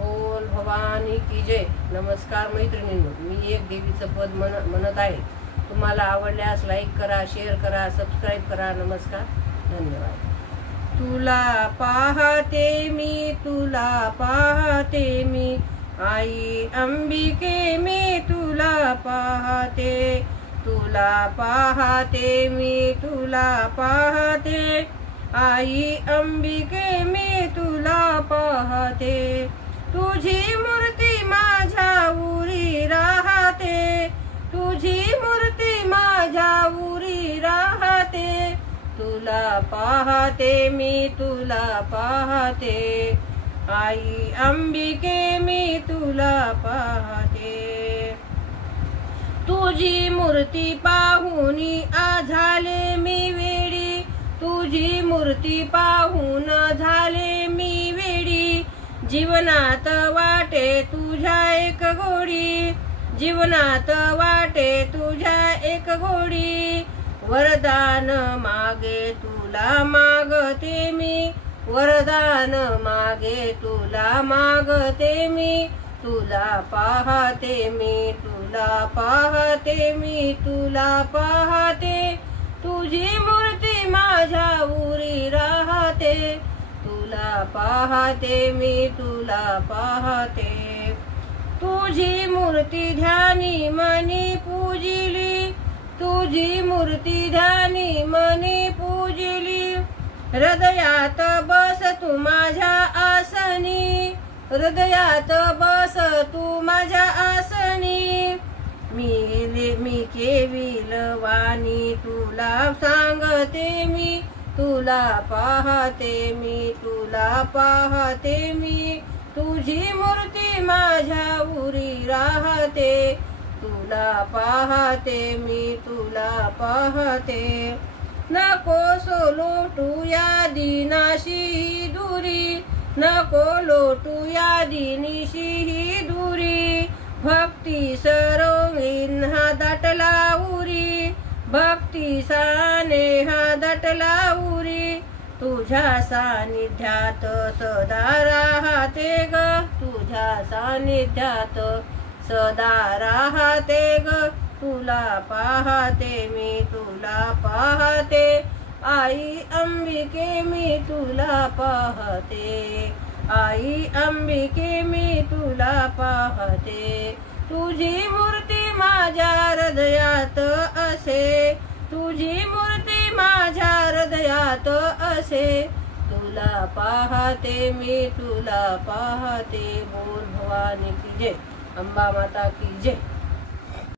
बोल भवानी की जय. नमस्कार मैत्रिणींनो, मी एक देवीचं पद म्हणत आहे. तुम्हाला आवडल्यास लाईक करा, शेअर करा, सबस्क्राईब करा. नमस्कार, धन्यवाद. तुला पाहते मी, तुला पाहते मी, आई अंबिके मी तुला पाहते. तुला पाहते मी, तुला पाहते, आई अंबिके मी तुला पाहते. तुझी मूर्ती माझ्या उरी राहते, तुझी मूर्ती माझ्या उरी राहते. तुला पाहते मी, तुला पाहते, आई अंबिके मी तुला पाहते. तुझी मूर्ती पाहुनी झाले मी वेडी, तुझी मूर्ती पाहून झाले मी वेडी. जीवनात वाटे तुझ्या एक गोडी, जीवनात वाटे तुझ्या एक गोडी. वरदान मागे तुला मागते मी, वरदान मागे तुला मागते मी. तुला पाहते मी, तुला पाहते मी, तुला पाहते. तुझी मूर्ती माझ्या उरी राहते. तुला पाहते मी, तुला पाहते. तुझी मूर्ती ध्यानी मनी पूजिली, तुझी मूर्ती ध्यानी मनी पूजिली. हृदयात बस तू माझ्या आसनी, हृदयात बस तू माझ्या आसनी. मी केविल वाणी तुला सांगते मी, तुला पाहते मी, तुला पाहते मी. तुझी मूर्ती माझ्या उरी राहते. तुला पाहते मी, तुला पाहते. नको सोलोटू या दिनाशी दुरी, नको लोटू या दिनीशी ही दुरी. भक्ती सरोवीन हा दाटला उरी, भक्ती साने हा दाटला उरी. तुझ्या सानिध्यात सदा राहते ग, तुझ्या सानिध्यात सदा राहते ग. तुला पाहते मी, तुला पाहते, आई अंबिके मी तुला पाहते. आई अंबिके मी तुला पाहते. तुझी मूर्ती माझ्या हृदयात असे, तुझी मूर्ती माझ्या हृदयात असे. तुला पाहते मी, तुला पाहते. बोल भवानी की जय, अंबा माता की जय.